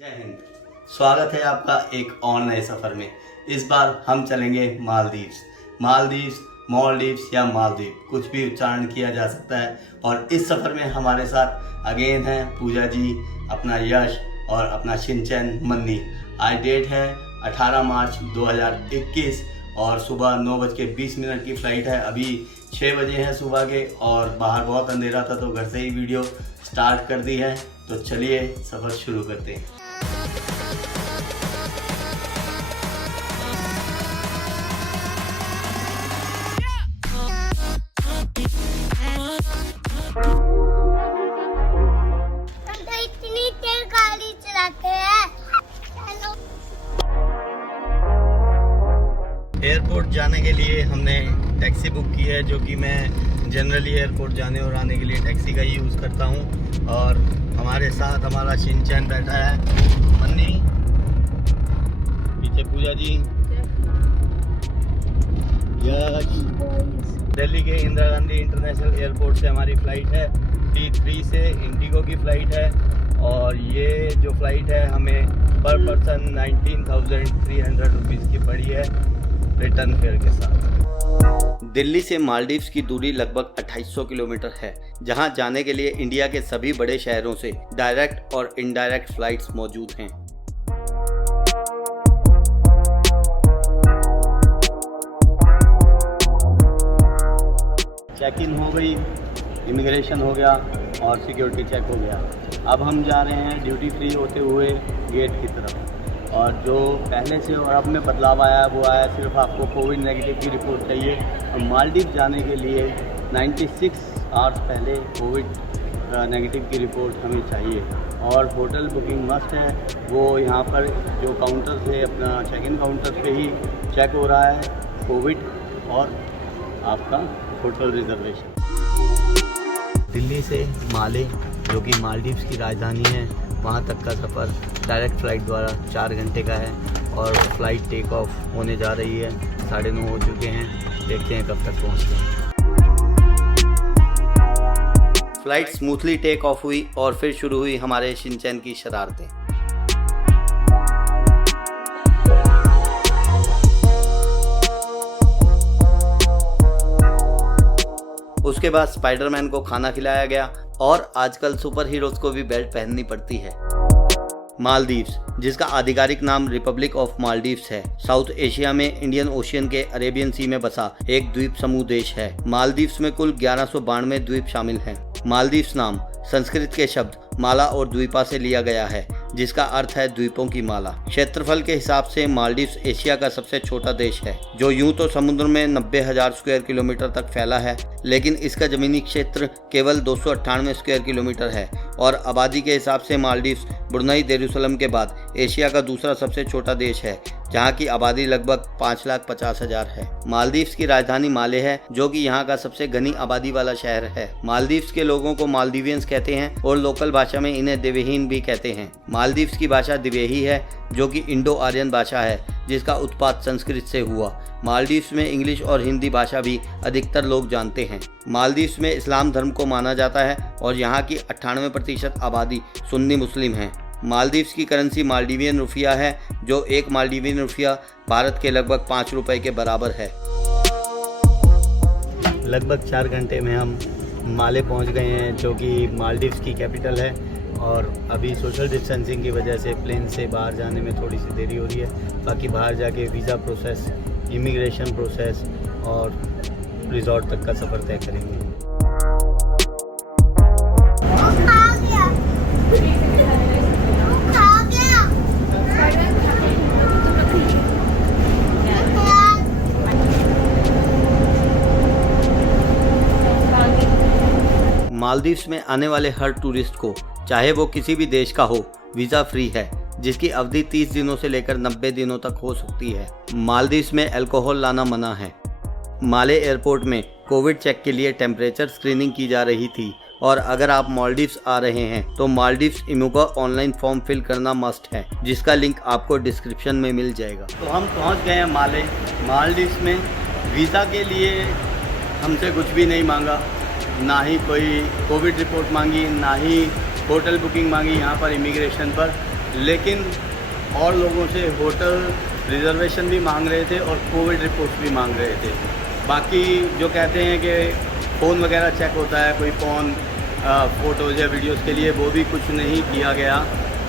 जय हिंद। स्वागत है आपका एक और नए सफ़र में। इस बार हम चलेंगे मालदीव्स, मॉलडीव्स या मालदीव, कुछ भी उच्चारण किया जा सकता है। और इस सफ़र में हमारे साथ अगेन हैं पूजा जी, अपना यश और अपना शिनचैन मन्नी। आज डेट है 18 मार्च 2021 और सुबह 9:20 की फ़्लाइट है। अभी 6 बजे हैं सुबह के और बाहर बहुत अंधेरा था तो घर से ही वीडियो स्टार्ट कर दी है। तो चलिए सफ़र शुरू करते हैं। इतनी तेज गाड़ी चलाते हैं। चलो। एयरपोर्ट जाने के लिए हमने टैक्सी बुक की है, जो कि मैं जनरली एयरपोर्ट जाने और आने के लिए टैक्सी का ही यूज़ करता हूँ। और हमारे साथ हमारा शिनचैन बैठा है, मन्नी पीछे, पूजा जी, यश। दिल्ली के इंदिरा गांधी इंटरनेशनल एयरपोर्ट से हमारी फ़्लाइट है, T3 से इंडिगो की फ़्लाइट है। और ये जो फ़्लाइट है हमें पर पर्सन 19,300 रुपीज़ की पड़ी है रिटर्न फेयर के साथ। दिल्ली से मालदीव्स की दूरी लगभग 2800 किलोमीटर है, जहां जाने के लिए इंडिया के सभी बड़े शहरों से डायरेक्ट और इनडायरेक्ट फ्लाइट्स मौजूद हैं। चेक इन हो गई, इमिग्रेशन हो गया और सिक्योरिटी चेक हो गया। अब हम जा रहे हैं ड्यूटी फ्री होते हुए गेट की तरफ। और जो पहले से और अब में बदलाव आया है वो आया सिर्फ आपको कोविड नेगेटिव की रिपोर्ट चाहिए। और मालदीव जाने के लिए 96 आवर्स पहले कोविड नेगेटिव की रिपोर्ट हमें चाहिए। और होटल बुकिंग मस्ट है, वो यहाँ पर जो काउंटर से अपना चेक इन काउंटर पे ही चेक हो रहा है कोविड और आपका होटल रिजर्वेशन। दिल्ली से माले, जो कि मालदीव्स की राजधानी है, वहाँ तक का सफ़र डायरेक्ट फ़्लाइट द्वारा 4 घंटे का है। और फ़्लाइट टेक ऑफ होने जा रही है, 9:30 हो चुके हैं। देखते हैं कब तक पहुँचते हैं। फ़्लाइट स्मूथली टेक ऑफ हुई और फिर शुरू हुई हमारे शिनचैन की शरारतें। उसके बाद स्पाइडरमैन को खाना खिलाया गया और आजकल सुपर हीरोज को भी बेल्ट पहननी पड़ती है। मालदीव्स, जिसका आधिकारिक नाम रिपब्लिक ऑफ मालदीव्स है, साउथ एशिया में इंडियन ओशियन के अरेबियन सी में बसा एक द्वीप समूह देश है। मालदीव्स में कुल 1192 द्वीप शामिल हैं। मालदीव्स नाम संस्कृत के शब्द माला और द्वीपा से लिया गया है, जिसका अर्थ है द्वीपों की माला। क्षेत्रफल के हिसाब से मालदीव्स एशिया का सबसे छोटा देश है, जो यूं तो समुद्र में 90,000 स्क्वायर किलोमीटर तक फैला है, लेकिन इसका जमीनी क्षेत्र केवल 298 स्क्वायर किलोमीटर है। और आबादी के हिसाब से मालदीव्स ब्रुनई देरुसलम के बाद एशिया का दूसरा सबसे छोटा देश है, जहाँ की आबादी लगभग 5,50,000 है। मालदीव्स की राजधानी माले है, जो कि यहाँ का सबसे घनी आबादी वाला शहर है। मालदीव्स के लोगों को मालदीवियंस कहते हैं और लोकल भाषा में इन्हें दिवेहीन भी कहते हैं। मालदीव्स की भाषा दिवेही है, जो कि इंडो आर्यन भाषा है, जिसका उत्पाद संस्कृत से हुआ। मालदीव्स में इंग्लिश और हिंदी भाषा भी अधिकतर लोग जानते हैं। मालदीव्स में इस्लाम धर्म को माना जाता है और यहाँ की 98% आबादी सुन्नी मुस्लिम है। मालदीव्स की करेंसी मालदीवियन रुपया है, जो एक मालदीवियन रुपया भारत के लगभग 5 रुपए के बराबर है। लगभग 4 घंटे में हम माले पहुंच गए हैं, जो कि मालदीव्स की कैपिटल है। और अभी सोशल डिस्टेंसिंग की वजह से प्लेन से बाहर जाने में थोड़ी सी देरी हो रही है। बाकी बाहर जाके वीज़ा प्रोसेस, इमिग्रेशन प्रोसेस और रिजॉर्ट तक का सफ़र तय करेंगे। मालदीव्स में आने वाले हर टूरिस्ट को, चाहे वो किसी भी देश का हो, वीज़ा फ्री है, जिसकी अवधि 30 दिनों से लेकर 90 दिनों तक हो सकती है। मालदीव्स में अल्कोहल लाना मना है। माले एयरपोर्ट में कोविड चेक के लिए टेम्परेचर स्क्रीनिंग की जा रही थी। और अगर आप मालदीव्स आ रहे हैं तो मालदीव्स इमोगा ऑनलाइन फॉर्म फिल करना मस्ट है, जिसका लिंक आपको डिस्क्रिप्शन में मिल जाएगा। तो हम पहुंच गए हैं मालदीव्स में। वीज़ा के लिए हमसे कुछ भी नहीं मांगा, ना ही कोई कोविड रिपोर्ट मांगी, ना ही होटल बुकिंग मांगी यहाँ पर इमिग्रेशन पर। लेकिन और लोगों से होटल रिजर्वेशन भी मांग रहे थे और कोविड रिपोर्ट भी मांग रहे थे। बाकी जो कहते हैं कि फ़ोन वगैरह चेक होता है, कोई फ़ोन फ़ोटोज़ या वीडियोज़ के लिए, वो भी कुछ नहीं किया गया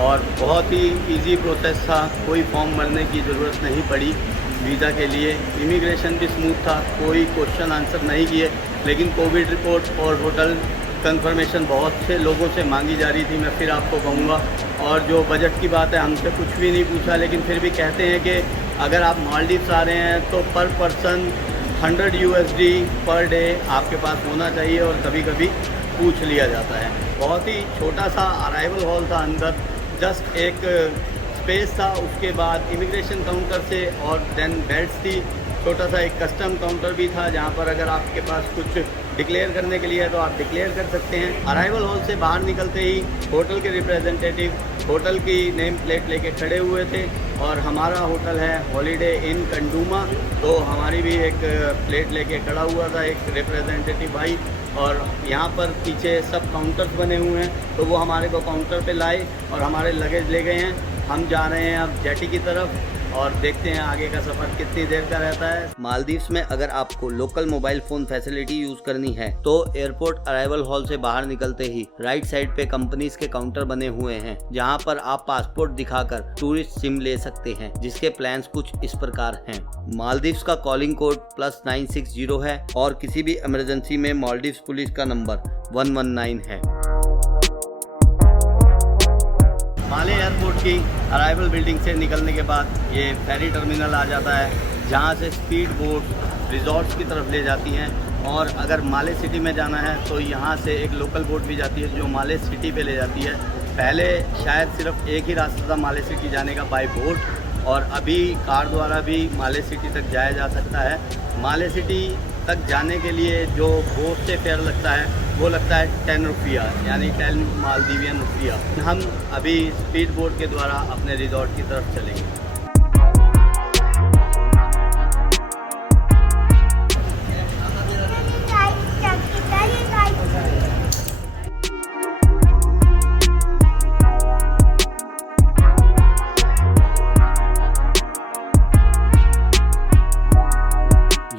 और बहुत ही इजी प्रोसेस था। कोई फॉर्म भरने की ज़रूरत नहीं पड़ी वीज़ा के लिए। इमिग्रेशन भी स्मूथ था, कोई क्वेश्चन आंसर नहीं किए। लेकिन कोविड रिपोर्ट और होटल कंफर्मेशन बहुत से लोगों से मांगी जा रही थी, मैं फिर आपको कहूँगा। और जो बजट की बात है, हमसे कुछ भी नहीं पूछा, लेकिन फिर भी कहते हैं कि अगर आप मालदीव्स आ रहे हैं तो पर पर्सन 100 USD पर डे आपके पास होना चाहिए और कभी कभी पूछ लिया जाता है। बहुत ही छोटा सा अराइवल हॉल था, अंदर जस्ट एक स्पेस था, उसके बाद इमिग्रेशन काउंटर से और देन बेल्ट्स थी, छोटा सा एक कस्टम काउंटर भी था जहाँ पर अगर आपके पास कुछ डिक्लेयर करने के लिए है तो आप डिक्लेयर कर सकते हैं। अराइवल हॉल से बाहर निकलते ही होटल के रिप्रेजेंटेटिव होटल की नेम प्लेट लेके खड़े हुए थे और हमारा होटल है हॉलीडे इन कंडूमा, तो हमारी भी एक प्लेट लेके खड़ा हुआ था एक रिप्रेजेंटेटिव भाई। और यहाँ पर पीछे सब काउंटर्स बने हुए हैं, तो वो हमारे को काउंटर पे लाए और हमारे लगेज ले गए हैं। हम जा रहे हैं अब जेटी की तरफ और देखते हैं आगे का सफ़र कितनी देर का रहता है। मालदीव्स में अगर आपको local mobile phone facility use करनी है तो एयरपोर्ट अराइवल हॉल से बाहर निकलते ही राइट साइड पे कंपनीज के काउंटर बने हुए हैं, जहां पर आप पासपोर्ट दिखाकर टूरिस्ट सिम ले सकते हैं, जिसके प्लान्स कुछ इस प्रकार हैं। मालदीव्स का कॉलिंग कोड +960 है और किसी भी इमरजेंसी में मालदीव्स पुलिस का नंबर 119 है। माले एयरपोर्ट की अराइवल बिल्डिंग से निकलने के बाद ये फेरी टर्मिनल आ जाता है, जहाँ से स्पीड बोट रिजॉर्ट्स की तरफ ले जाती हैं। और अगर माले सिटी में जाना है तो यहाँ से एक लोकल बोट भी जाती है जो माले सिटी पे ले जाती है। पहले शायद सिर्फ एक ही रास्ता था माले सिटी जाने का बाय बोट, और अभी कार द्वारा भी माले सिटी तक जाया जा सकता है। माले सिटी तक जाने के लिए जो बोट से फेयर लगता है वो लगता है 10 रुपया, यानी 10 मालदीवियन रुपया। हम अभी स्पीड बोट के द्वारा अपने रिजॉर्ट की तरफ चलेंगे।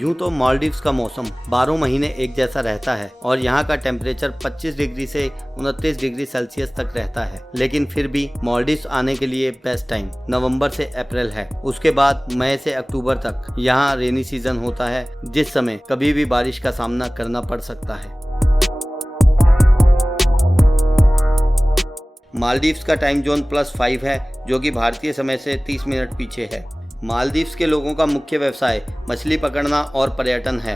यूँ तो मालदीव्स का मौसम 12 महीने एक जैसा रहता है और यहाँ का टेम्परेचर 25 डिग्री से 29 डिग्री सेल्सियस तक रहता है। लेकिन फिर भी मालदीव्स आने के लिए बेस्ट टाइम नवंबर से अप्रैल है। उसके बाद मई से अक्टूबर तक यहाँ रेनी सीजन होता है, जिस समय कभी भी बारिश का सामना करना पड़ सकता है। मालदीव्स का टाइम जोन +5 है, जो कि भारतीय समय से 30 मिनट पीछे है। मालदीव्स के लोगों का मुख्य व्यवसाय मछली पकड़ना और पर्यटन है।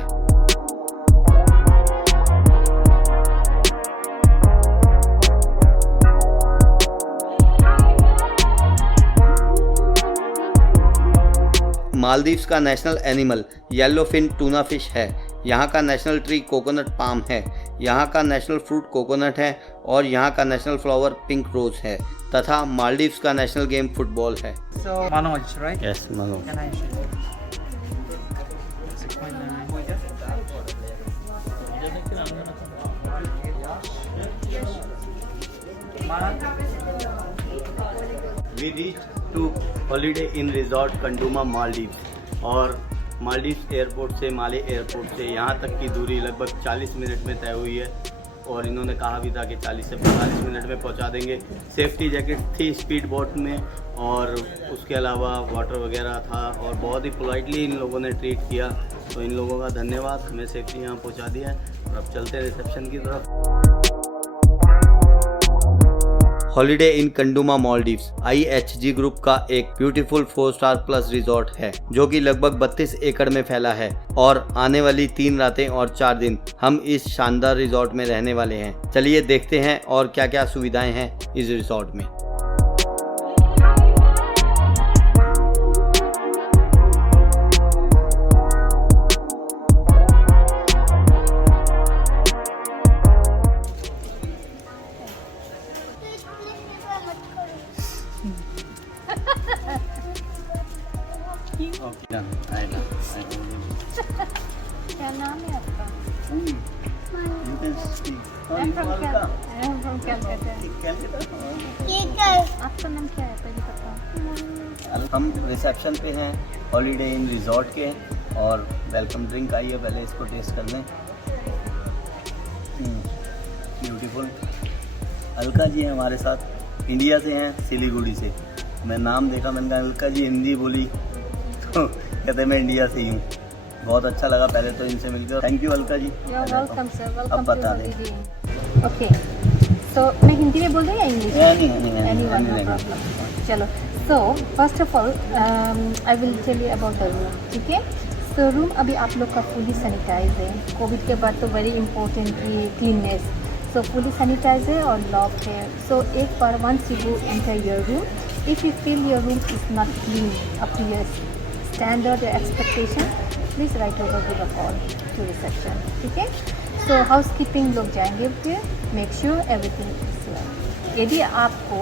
मालदीव्स का national animal yellow fin tuna fish है। यहाँ का नेशनल ट्री कोकोनट पाम है। यहाँ का नेशनल फ्रूट कोकोनट है और यहाँ का नेशनल फ्लावर पिंक रोज है, तथा मालदीव्स का नेशनल गेम फुटबॉल है। So Manoj, right? Yes, Manoj. Can I show you? It's a coin language. We reached to Holiday Inn Resort Kanduma Maldives, और Maldives airport से माले एयरपोर्ट से यहाँ तक की दूरी लगभग 40 मिनट में तय हुई है, और इन्होंने कहा भी था कि 40 से 45 मिनट में पहुँचा देंगे। सेफ्टी जैकेट थी स्पीड बोट में, और उसके अलावा वाटर वगैरह था, और बहुत ही पोलाइटली इन लोगों ने ट्रीट किया, तो इन लोगों का धन्यवाद। हमें सेफ्टी यहाँ पहुँचा दिया है और अब चलते हैं रिसेप्शन की तरफ। हॉलिडे इन कंडूमा मालदीव्स IHG ग्रुप का एक ब्यूटीफुल 4 स्टार प्लस रिजॉर्ट है, जो कि लगभग 32 एकड़ में फैला है, और आने वाली 3 रातें और 4 दिन हम इस शानदार रिजॉर्ट में रहने वाले हैं। चलिए देखते हैं और क्या क्या सुविधाएं हैं इस रिजॉर्ट में। क्या नाम है आपका? You can speak. I'm from Calcutta. ठीक है आपका नाम क्या है पहले बताओ। हम रिसेप्शन पे हैं हॉलीडे इन रिजॉर्ट के और वेलकम ड्रिंक आई है, पहले इसको टेस्ट कर लें। ब्यूटीफुल। अलका जी हैं हमारे साथ, इंडिया से हैं, सिलीगुड़ी से। मैं नाम देखा, मैंने कहा अलका जी हिंदी बोली तो कहते मैं इंडिया से ही हूँ। बहुत अच्छा लगा पहले तो इनसे मिलकर। Thank you Alka ji. Welcome sir, अब वेलकम बता टू दें। हॉलीडे। ओके, तो मैं हिंदी में बोल दूँ या इंग्लिश? Anyone, no problem. चलो, so first of all, I will tell you about the room, ठीक है? So room अभी आप लोग का फुली सैनिटाइज है। कोविड के बाद तो वेरी इंपॉर्टेंट की क्लीननेस, so फुली सैनिटाइज है और लॉक है। So एक बार once you go enter your room, if you feel your room is not clean up to your standard or expectation, please write over, give a call to reception, ठीक है? So housekeeping लोग जाएंगे फिर, make sure everything is well. यदि आपको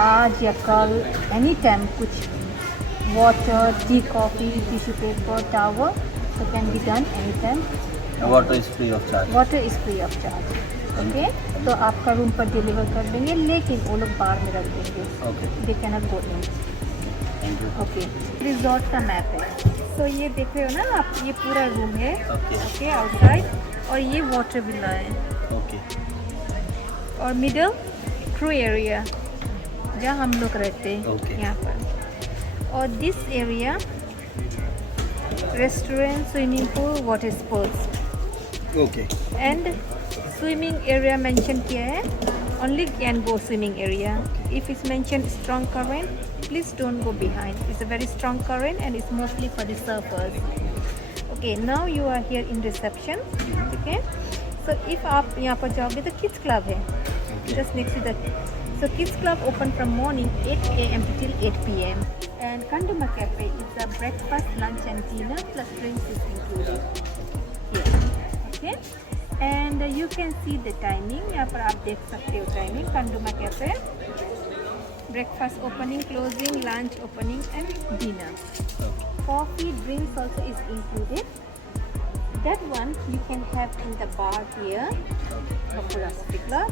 आज या कल एनी टाइम कुछ water, tea, coffee, tissue paper, towel, तो can be done any time. Water is free of charge. Water is free of charge, okay? तो आपका रूम पर डिलीवर कर देंगे, लेकिन वो लोग बाहर में रख देंगे। Okay, they can not go in. Thank you. Okay, resort का मैप है। तो ये देख रहे हो ना आप, ये पूरा रूम है, ओके ओके, आउटसाइड, और ये वाटर विला है, ओके और मिडल क्रू एरिया जहाँ हम लोग रहते हैं, Okay. यहाँ पर। और this area restaurant, swimming pool, water sports okay and swimming area mention किया है। Only can go swimming area. If it's mention strong current, please don't go behind. It's a very strong current and it's mostly for the surfers. Okay, now you are here in reception. Okay, so if आप यहाँ पर जाओगे तो kids club है, just next to that. So kids club open from morning 8 a.m. till 8 p.m. And Kanduma Cafe is a breakfast, lunch and dinner plus drinks is included here. Okay, and you can see the timing. यहाँ पर आप देख सकते हो timing Kanduma Cafe. Breakfast opening, closing, lunch opening and dinner. Coffee, drinks also is included. That one you can have in the bar here, Bakura Stigler.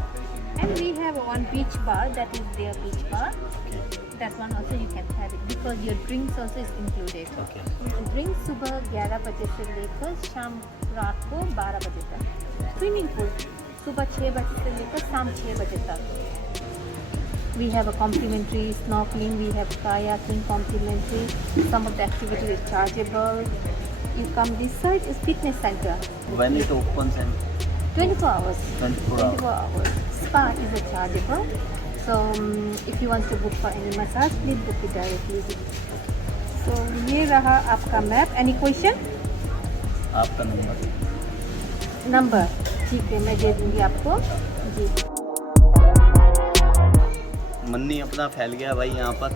And we have one beach bar, that is their beach bar. That one also you can have it because your drinks also is included. Okay Drinks सुबह 11 बजे से लेकर शाम रात को 12 बजे तक। Swimming pool सुबह 6 बजे से लेकर शाम 6 बजे तक। We have a complimentary snorkeling, we have kayaking complimentary. Some of the activities is chargeable. You come this side is fitness center. When it opens and 24 hours. 24 hours. Spa is a chargeable. So if you want to book for any massage, please book it directly. So ये रहा आपका map. Any question? आपका number. Number ठीक है, मैं दे दूँगी आपको जी। मन्नी अपना फैल गया भाई यहाँ पर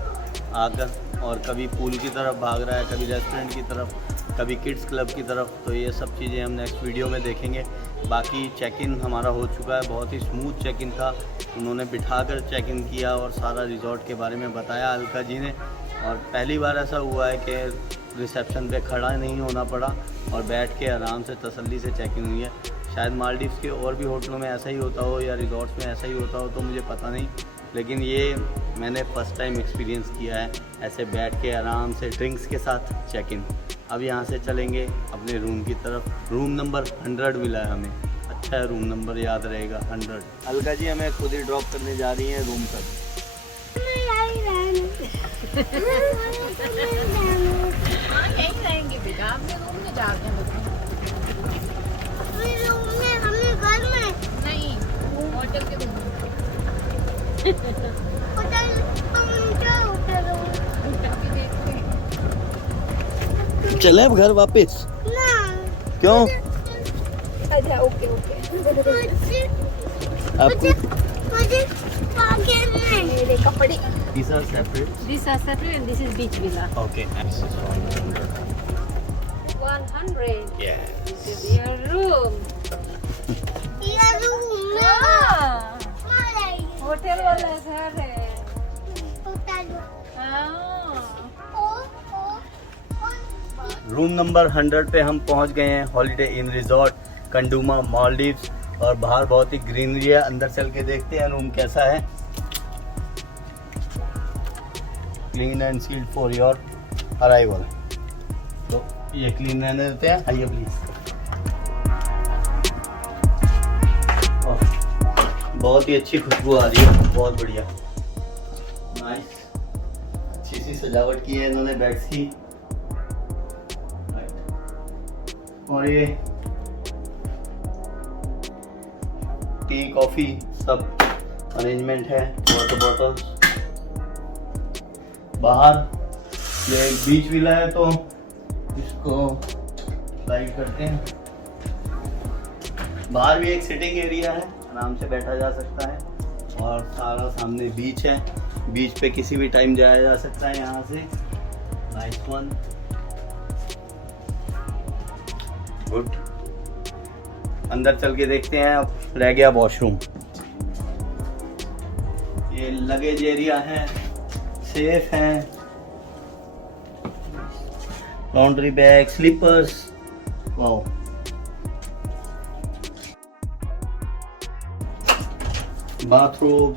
आकर, और कभी पूल की तरफ भाग रहा है, कभी रेस्टोरेंट की तरफ, कभी किड्स क्लब की तरफ। तो ये सब चीज़ें हम नेक्स्ट वीडियो में देखेंगे। बाकी चेक इन हमारा हो चुका है, बहुत ही स्मूथ चेक इन था। उन्होंने बिठाकर चेक इन किया और सारा रिजॉर्ट के बारे में बताया अलका जी ने। और पहली बार ऐसा हुआ है कि रिसेप्शन पे खड़ा नहीं होना पड़ा और बैठ के आराम से तसल्ली से चेक इन हुई है। शायद मालदीव्स के और भी होटलों में ऐसा ही होता हो या रिजॉर्ट्स में ऐसा ही होता हो, तो मुझे पता नहीं, लेकिन ये मैंने फर्स्ट टाइम एक्सपीरियंस किया है, ऐसे बैठ के आराम से ड्रिंक्स के साथ चेक इन। अब यहाँ से चलेंगे अपने रूम की तरफ। रूम नंबर 100 मिला है हमें। अच्छा है, रूम नंबर याद रहेगा 100। अलका जी हमें खुद ही ड्रॉप करने जा रही हैं रूम तक। यहीं रहेंगे बेटा, आपने रूम में जाके हमने घर में नहीं, होटल के रूम में। होटल अभी देखते हैं। चले अब घर वापस? ना क्यों? अच्छा ओके ओके। मुझे पॉकेट में मेरे कपड़े। These are separate. These are separate and this is beach villa. Okay. Access 100. 100. Yeah. This is your room. ये रूम हाँ, हमारा होटल वाला घर है। होटल हाँ। रूम नंबर 100 पे हम पहुंच गए हैं हॉलीडे इन रिजॉर्ट कंडूमा मालदीव्स। और बाहर बहुत ही ग्रीनरी है। अंदर चल के देखते हैं रूम कैसा है। Clean and sealed for your arrival. तो ये क्लीन रहने देते हैं। आइए प्लीज। बहुत ही अच्छी खुशबू आ रही है, बहुत बढ़िया, नाइस। अच्छी सी सजावट की है इन्होंने बेड्स की। और ये टी कॉफी सब अरेंजमेंट है। Water bottles. बाहर ये एक बीच विला है तो इसको लाइट करते हैं। बाहर भी एक सिटिंग एरिया है, आराम से बैठा जा सकता है। और सारा सामने बीच है, बीच पे किसी भी टाइम जाया जा सकता है यहाँ से। Nice one, good. अंदर चल के देखते हैं। अब रह गया वॉशरूम। ये लगेज एरिया है, सेफ है। Laundry bag, slippers, wow. Bathroom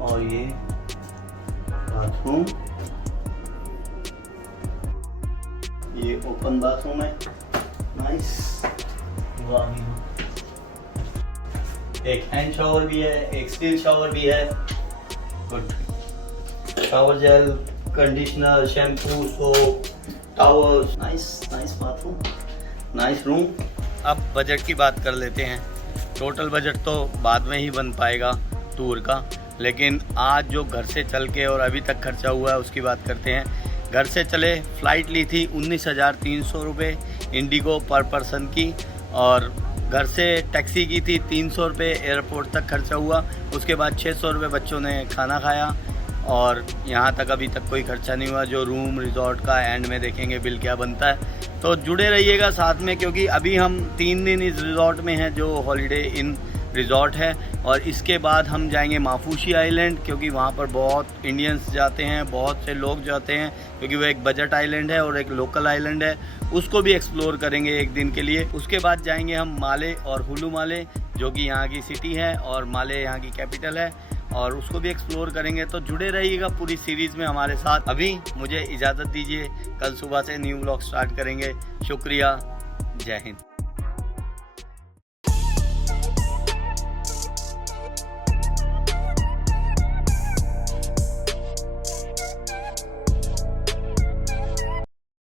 और ये बाथरूम, ये ओपन बाथरूम है, नाइस। एक हैंड शावर भी है, एक स्टील शावर भी है, good. Shower gel, conditioner, shampoo, soap, towels, nice nice bathroom, nice room. अब बजट की बात कर लेते हैं। टोटल बजट तो बाद में ही बन पाएगा टूर का, लेकिन आज जो घर से चल के और अभी तक खर्चा हुआ है उसकी बात करते हैं। घर से चले फ़्लाइट ली थी 19,300 रुपये इंडिगो पर पर्सन की, और घर से टैक्सी की थी 300 रुपये, एयरपोर्ट तक खर्चा हुआ। उसके बाद 600 रुपये बच्चों ने खाना खाया, और यहाँ तक अभी तक कोई खर्चा नहीं हुआ। जो रूम रिजॉर्ट का एंड में देखेंगे बिल क्या बनता है। तो जुड़े रहिएगा साथ में, क्योंकि अभी हम 3 दिन इस रिजॉर्ट में हैं जो हॉलीडे इन रिजॉर्ट है, और इसके बाद हम जाएंगे माफूशी आइलैंड, क्योंकि वहाँ पर बहुत इंडियंस जाते हैं, बहुत से लोग जाते हैं, क्योंकि वो एक बजट आइलैंड है और एक लोकल आइलैंड है। उसको भी एक्सप्लोर करेंगे एक दिन के लिए। उसके बाद जाएंगे हम माले और हुलू माले, जो कि यहाँ की सिटी है, और माले यहाँ की कैपिटल है, और उसको भी एक्सप्लोर करेंगे। तो जुड़े रहिएगा पूरी सीरीज़ में हमारे साथ। अभी मुझे इजाज़त दीजिए, कल सुबह से न्यू व्लॉग स्टार्ट करेंगे। शुक्रिया, जय हिंद।